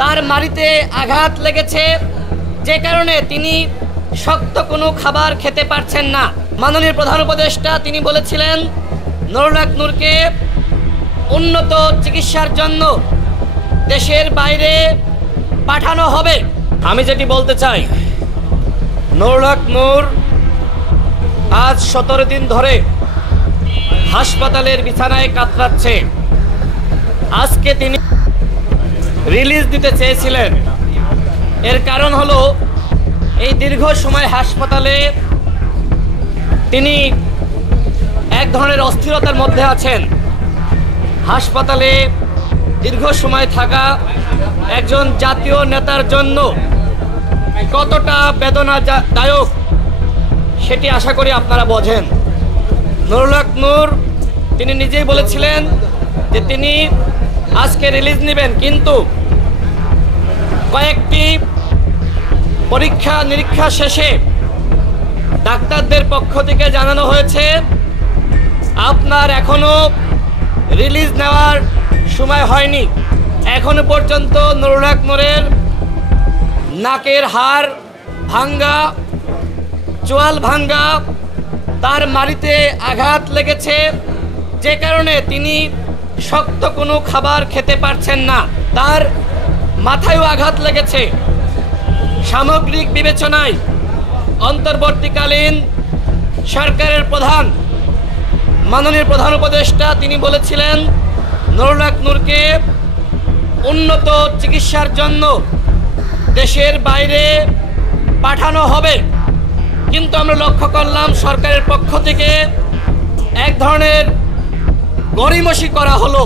তার মাড়িতে আঘাত লেগেছে, যে কারণে তিনি শক্ত কোনো খাবার খেতে পারছেন না। মাননীয় প্রধান উপদেষ্টা তিনি বলেছিলেন নুরুল হক নূরকে উন্নত চিকিৎসার জন্য দেশের বাইরে পাঠানো হবে। আমি যেটি বলতে চাই, নুরুল হক নূর আজ 17 দিন ধরে হাসপাতালের বিছানায় কাতরাচ্ছে। আজকে তিনি রিলিজ দিতে চেয়েছিলেন, এর কারণ হলো এই দীর্ঘ সময় হাসপাতালে তিনি এক ধরনের অস্থিরতার মধ্যে আছেন। হাসপাতালে দীর্ঘ সময় থাকা একজন জাতীয় নেতার জন্য কতটা বেদনাদায়ক সেটি আশা করি আপনারা বোঝেন। নুরুল হক নূর তিনি নিজেই বলেছিলেন যে তিনি আজকে রিলিজ নেবেন, কিন্তু কয়েকটি পরীক্ষা নিরীক্ষা শেষে ডাক্তারদের পক্ষ থেকে জানানো হয়েছে আপনার এখনো রিলিজ নেওয়ার সময় হয়নি। এখনো পর্যন্ত নুরুল হক নূরের নাকের হাড় ভাঙ্গা, চোয়াল ভাঙ্গা, তার মাড়িতে আঘাত লেগেছে, যে কারণে তিনি শক্ত কোনো খাবার খেতে পারছেন না। তার মাথায়ও আঘাত লেগেছে। সামগ্রিক বিবেচনায় অন্তর্বর্তীকালীন সরকারের প্রধান মাননীয় প্রধান উপদেষ্টা তিনি বলেছিলেন নুরুল হক নূরকে উন্নত চিকিৎসার জন্য দেশের বাইরে পাঠানো হবে। কিন্তু আমরা লক্ষ্য করলাম সরকারের পক্ষ থেকে এক ধরনের গড়িমসি করা হলো।